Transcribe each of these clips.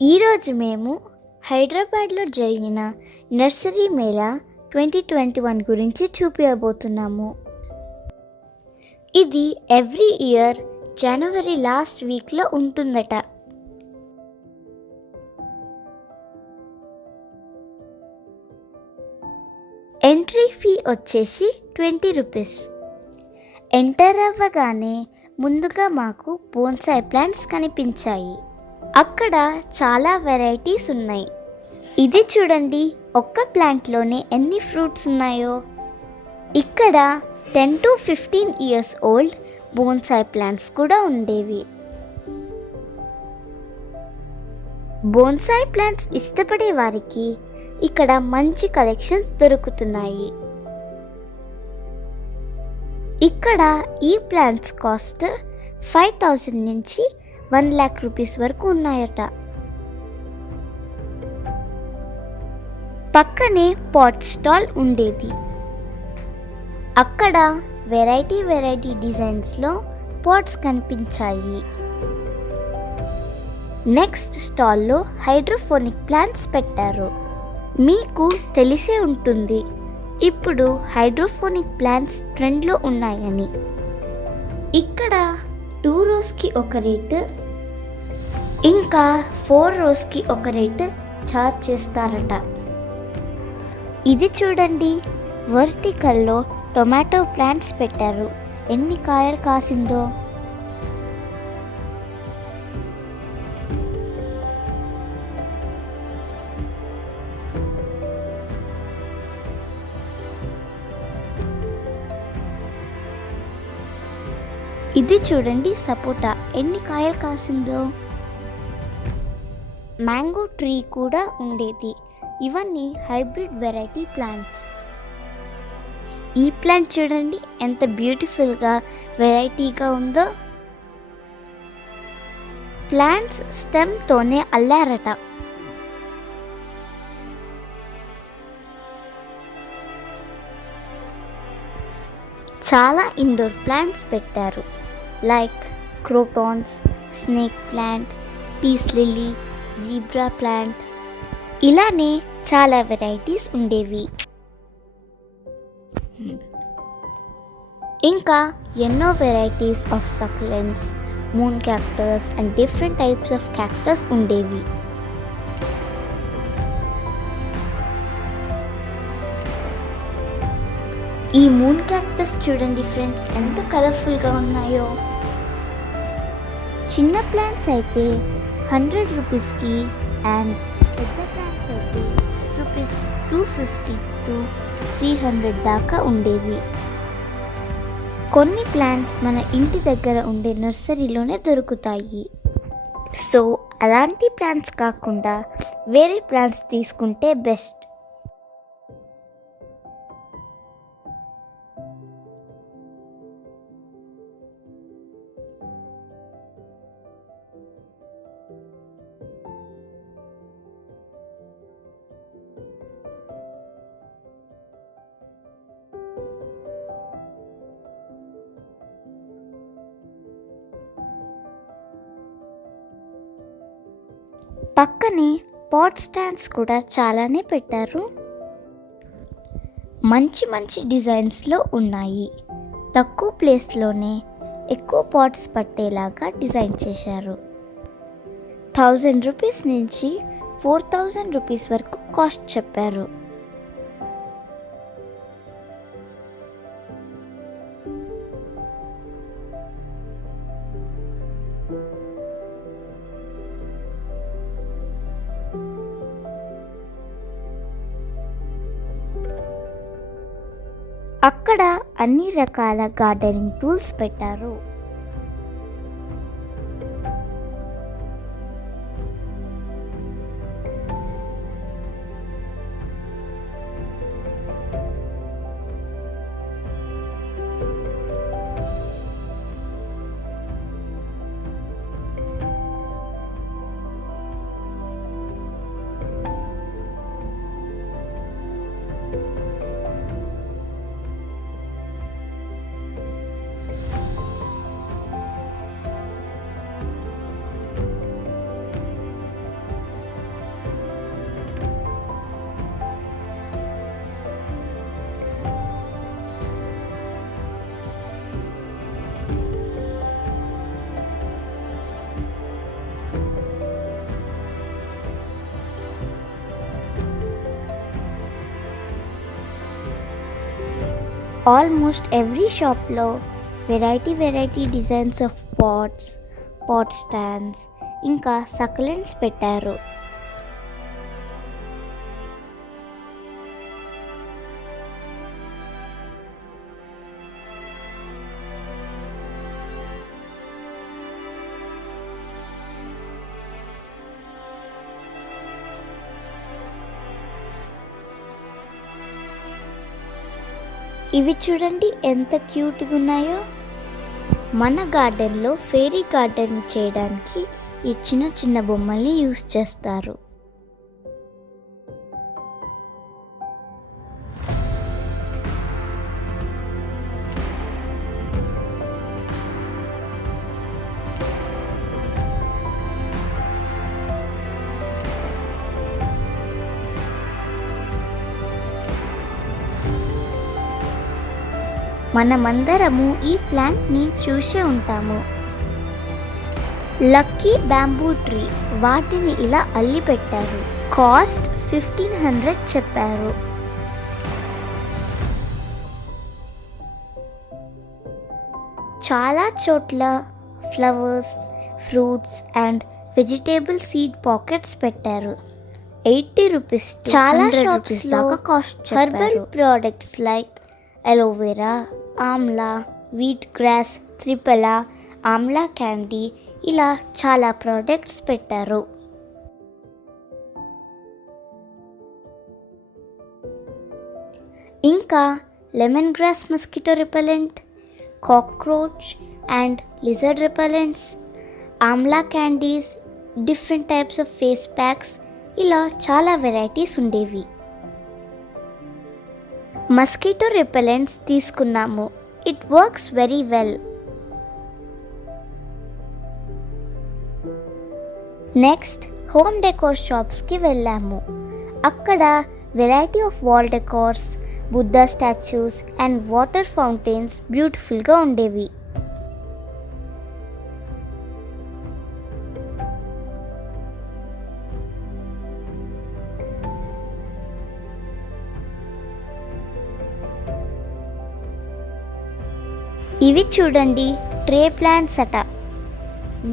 ఈరోజు మేము హైదరాబాద్లో జరిగిన నర్సరీ మేళా 2021 గురించి చూపించబోతున్నాము. ఇది ఎవ్రీ ఇయర్ జనవరి లాస్ట్ వీక్లో ఉంటుందట. ఎంట్రీ ఫీ వచ్చేసి 20 రూపీస్. ఎంటర్ అవ్వగానే ముందుగా మాకు బోన్సాయ్ ప్లాంట్స్ కనిపించాయి. అక్కడ చాలా వెరైటీస్ ఉన్నాయి. ఇది చూడండి, ఒక్క ప్లాంట్లోనే ఎన్ని ఫ్రూట్స్ ఉన్నాయో. ఇక్కడ 10 to 15 ఇయర్స్ ఓల్డ్ బోన్సాయ్ ప్లాంట్స్ కూడా ఉండేవి. బోన్సాయ్ ప్లాంట్స్ ఇష్టపడే వారికి ఇక్కడ మంచి కలెక్షన్స్ దొరుకుతున్నాయి. ఇక్కడ ఈ ప్లాంట్స్ కాస్ట్ 5,000 నుంచి 1 lakh రూపీస్ వరకు ఉన్నాయట. పక్కనే పాట్ స్టాల్ ఉండేది. అక్కడ వెరైటీ డిజైన్స్లో పాట్స్ కనిపించాయి. నెక్స్ట్ స్టాల్లో హైడ్రోఫోనిక్ ప్లాంట్స్ పెట్టారు. మీకు తెలిసే ఉంటుంది ఇప్పుడు హైడ్రోఫోనిక్ ప్లాంట్స్ ట్రెండ్లో ఉన్నాయని. ఇక్కడ 2 రోస్కి ఒక రేటు, ఇంకా 4 రోస్కి ఒక రేటు చార్జ్ చేస్తారట. ఇది చూడండి, వర్టికల్లో టొమాటో ప్లాంట్స్ పెట్టారు. ఎన్ని కాయలు కాసిందో. ఇది చూడండి, సపోటా ఎన్ని కాయలు కాసిందో. మ్యాంగో ట్రీ కూడా ఉండేది. ఇవన్నీ హైబ్రిడ్ వెరైటీ ప్లాంట్స్. ఈ ప్లాంట్ చూడండి ఎంత బ్యూటిఫుల్గా వెరైటీగా ఉందో. ప్లాంట్స్ స్టెమ్తోనే అల్లారట. చాలా ఇండోర్ ప్లాంట్స్ పెట్టారు, like crotons, snake plant, peace lily, zebra plant, ఇలానే చాలా వెరైటీస్ ఉండేవి. ఇంకా ఎన్నో varieties of succulents, moon cactus and different types of cactus ఉండేవి. ఈ మూన్ క్యాక్టస్ చూడండి ఫ్రెండ్స్, ఎంత కలర్ఫుల్గా ఉన్నాయో. చిన్న ప్లాంట్స్ అయితే 100 రూపీస్కి అండ్ పెద్ద ప్లాంట్స్ అయితే రూపీస్ 250 to 300 దాకా ఉండేవి. కొన్ని ప్లాంట్స్ మన ఇంటి దగ్గర ఉండే నర్సరీలోనే దొరుకుతాయి. సో అలాంటి ప్లాంట్స్ కాకుండా వేరే ప్లాంట్స్ తీసుకుంటే బెస్ట్. పక్కనే పాట్ స్టాండ్స్ కూడా చాలానే పెట్టారు. మంచి డిజైన్స్లో ఉన్నాయి. తక్కువ ప్లేస్లోనే ఎక్కువ పాట్స్ పట్టేలాగా డిజైన్ చేశారు. 1000 రూపీస్ నుంచి 4000 రూపీస్ వరకు కాస్ట్ చెప్పారు. అక్కడ అన్ని రకాల గార్డెనింగ్ టూల్స్ పెట్టారు. ఆల్మోస్ట్ ఎవ్రీ షాప్లో variety designs of pots, pot stands ఇంకా సక్యులెంట్స్ పెట్టారు. ఇవి చూడండి ఎంత క్యూట్గా ఉన్నాయో. మన గార్డెన్లో ఫెయిరీ గార్డెన్ చేయడానికి ఈ చిన్న చిన్న బొమ్మల్ని యూస్ చేస్తారు. మనమందరము ఈ ప్లాంట్ని చూసే ఉంటాము. లక్కీ బ్యాంబూ ట్రీ, వాటిని ఇలా అల్లి పెట్టారు. కాస్ట్ 1500 చెప్పారు. చాలా చోట్ల flowers, fruits and vegetable seed packets పెట్టారు. 80 రూపీస్. చాలా షాప్స్లో cost herbal products like aloe vera, amla, wheat grass, triphala, amla candy ఇలా చాలా ప్రోడక్ట్స్ పెట్టారు. ఇంకా lemon grass mosquito repellent, cockroach and lizard repellents, amla candies, different types of face packs ఇలా చాలా వెరైటీస్ ఉండేవి. మస్కిటో రిపెలెంట్స్ తీసుకున్నాము. It works very well. Next home decor షాప్స్కి వెళ్ళాము. అక్కడ variety of wall decors, Buddha statues and water fountains బ్యూటిఫుల్గా ఉండేవి. ఇవి చూడండి ట్రే ప్లాంట్స్ అట.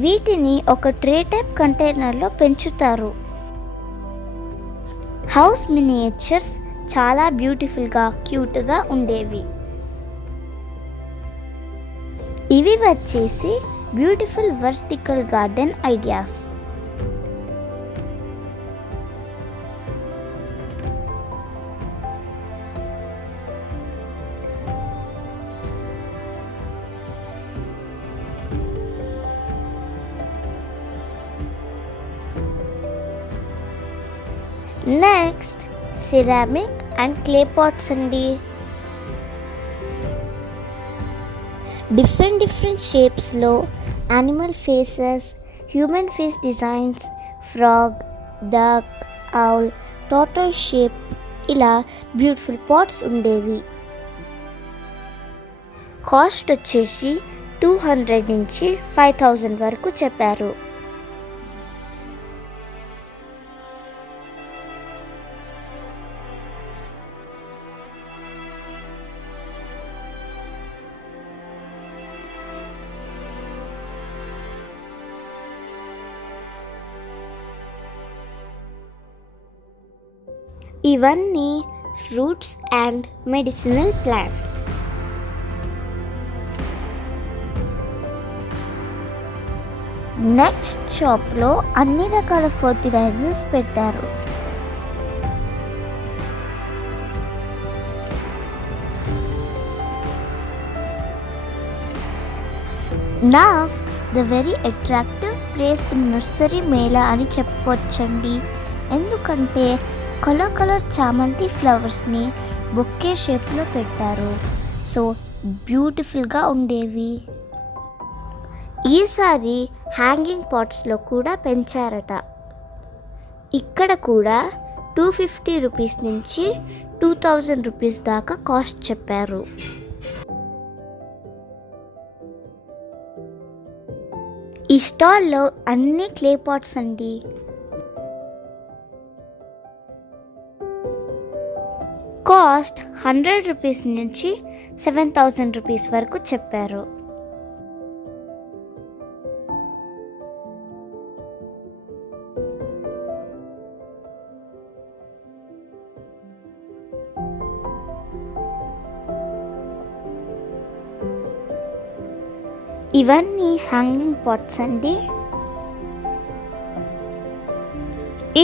వీటిని ఒక ట్రే టైప్ కంటైనర్లో పెంచుతారు. హౌస్ మినియేచర్స్ చాలా బ్యూటిఫుల్గా క్యూట్గా ఉండేవి. ఇవి వచ్చేసి beautiful vertical garden ideas. Next ceramic and clay pots అండి. డిఫరెంట్ షేప్స్లో animal faces, human face designs, frog, duck, owl, tortoise shape ఇలా బ్యూటిఫుల్ పాట్స్ ఉండేవి. కాస్ట్ వచ్చేసి 200 నుంచి 5000 వరకు చెప్పారు. ఇవన్నీ fruits and medicinal plants. Next షాప్లో అన్ని రకాల ఫర్టిలైజర్స్ పెట్టారు. Now the very attractive place in nursery Mela అని చెప్పుకోవచ్చండి. ఎందుకంటే కలర్ చామంతి ఫ్లవర్స్ని బొకే షేప్లో పెట్టారు. సో బ్యూటిఫుల్గా ఉండేవి. ఈసారి హ్యాంగింగ్ పాట్స్లో కూడా పెంచారట. ఇక్కడ కూడా 250 రూపీస్ నుంచి 2000 రూపీస్ దాకా కాస్ట్ చెప్పారు. ఈ స్టాల్లో అన్ని క్లే పాట్స్ అండి. కాస్ట్ కాస్ట్ 100 రూపీస్ నుంచి 7,000 రూపీస్ వరకు చెప్పారు. ఇవన్నీ హ్యాంగింగ్ పాట్స్ అండి.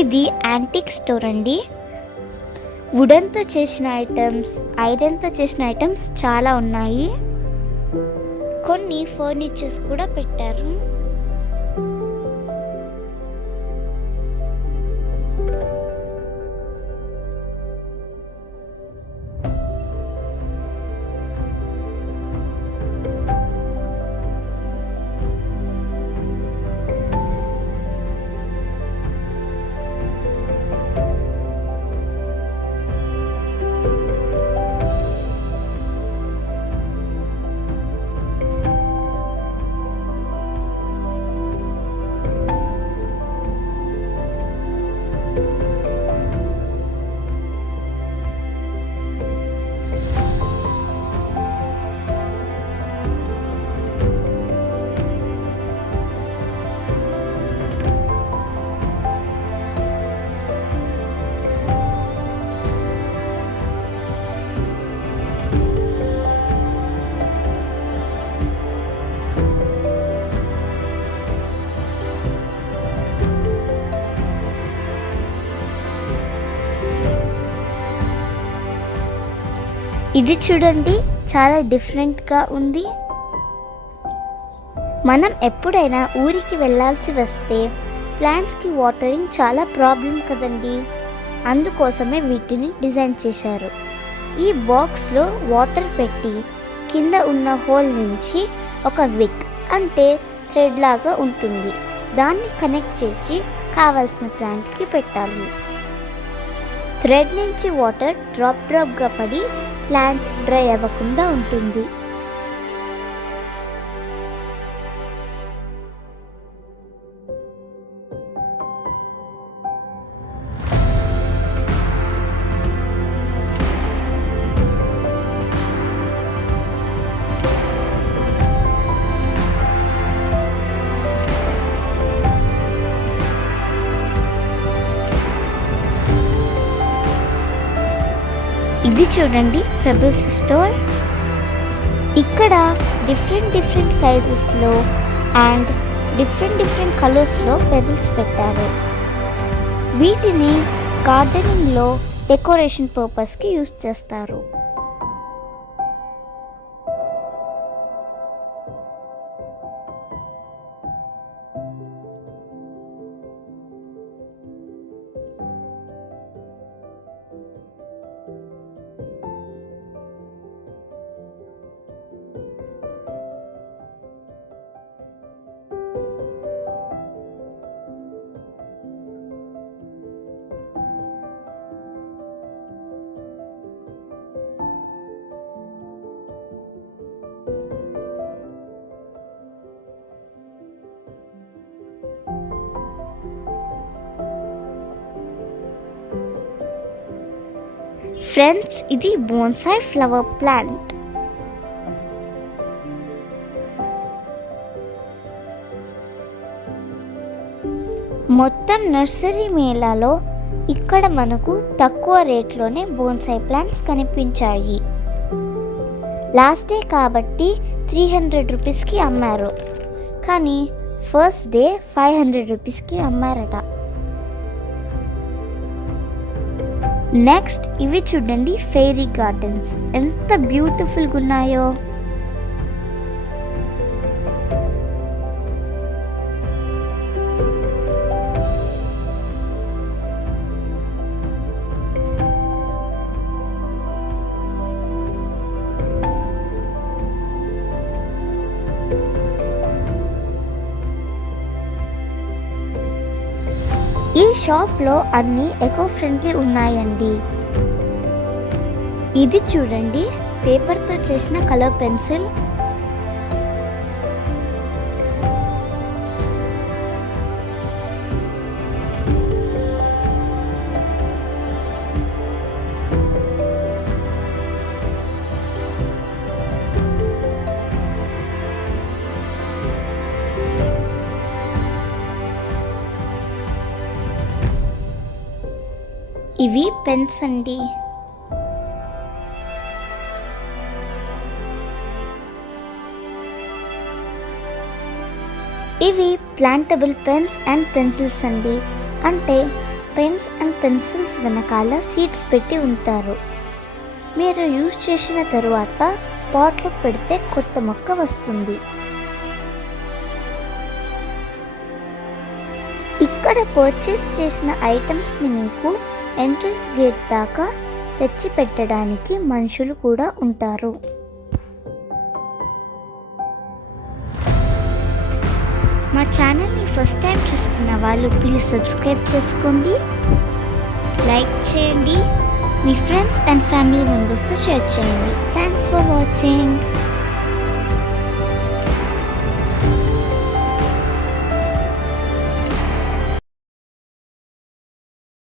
ఇది యాంటిక్ స్టోర్ అండి. వుడన్తో చేసిన ఐటమ్స్, ఐరన్తో చేసిన ఐటమ్స్ చాలా ఉన్నాయి. కొన్ని ఫర్నిచర్స్ కూడా పెట్టారు. ఇది చూడండి, చాలా డిఫరెంట్గా ఉంది. మనం ఎప్పుడైనా ఊరికి వెళ్ళాల్సి వస్తే ప్లాంట్స్కి వాటరింగ్ చాలా ప్రాబ్లం కదండి. అందుకోసమే వీటిని డిజైన్ చేశారు. ఈ బాక్స్లో వాటర్ పెట్టి కింద ఉన్న హోల్ నుంచి ఒక విక్ అంటే థ్రెడ్ లాగా ఉంటుంది, దాన్ని కనెక్ట్ చేసి కావాల్సిన ప్లాంట్కి పెట్టాలి. థ్రెడ్ నుంచి వాటర్ డ్రాప్గా పడి ప్లాంట్ డ్రై అవ్వకుండా ఉంటుంది. ఇది చూడండి, పెబుల్స్ స్టోర్. ఇక్కడ డిఫరెంట్ సైజెస్లో అండ్ డిఫరెంట్ కలర్స్లో పెబుల్స్ పెట్టారు. వీటిని గార్డెనింగ్లో డెకరేషన్ పర్పస్కి యూస్ చేస్తారు. ఫ్రెండ్స్, ఇది బోన్సాయ్ ఫ్లవర్ ప్లాంట్. మొత్తం నర్సరీ మేళాలో ఇక్కడ మనకు తక్కువ రేట్లోనే బోన్సాయ్ ప్లాంట్స్ కనిపించాయి. లాస్ట్ డే కాబట్టి 300 రూపీస్కి అమ్మారు, కానీ ఫస్ట్ డే 500 రూపీస్కి అమ్మారట. నెక్స్ట్ ఇవి చూడండి, ఫెయిరీ గార్డెన్స్ ఎంత బ్యూటిఫుల్గా ఉన్నాయో. ఈ షాప్లో అన్నీ ఎకో ఫ్రెండ్లీ ఉన్నాయండి. ఇది చూడండి, పేపర్తో చేసిన కలర్ పెన్సిల్. ఇవి పెన్స్ అండి. ఇవి ప్లాంటబుల్ పెన్స్ అండ్ పెన్సిల్స్ అండి. అంటే పెన్స్ అండ్ పెన్సిల్స్ వెనకాల సీడ్స్ పెట్టి ఉంటారు. మీరు యూజ్ చేసిన తరువాత పాట్లో పెడితే కొత్త మొక్క వస్తుంది. ఇక్కడ పర్చేస్ చేసిన ఐటమ్స్ని మీకు ఎంట్రన్స్ గేట్ దాకా తెచ్చి పెట్టడానికి మనుషులు కూడా ఉంటారు. మా ఛానల్ని ఫస్ట్ టైం చూస్తున్న వాళ్ళు ప్లీజ్ సబ్స్క్రైబ్ చేసుకోండి, లైక్ చేయండి, మీ ఫ్రెండ్స్ అండ్ ఫ్యామిలీ మెంబర్స్తో షేర్ చేయండి. Thanks for watching.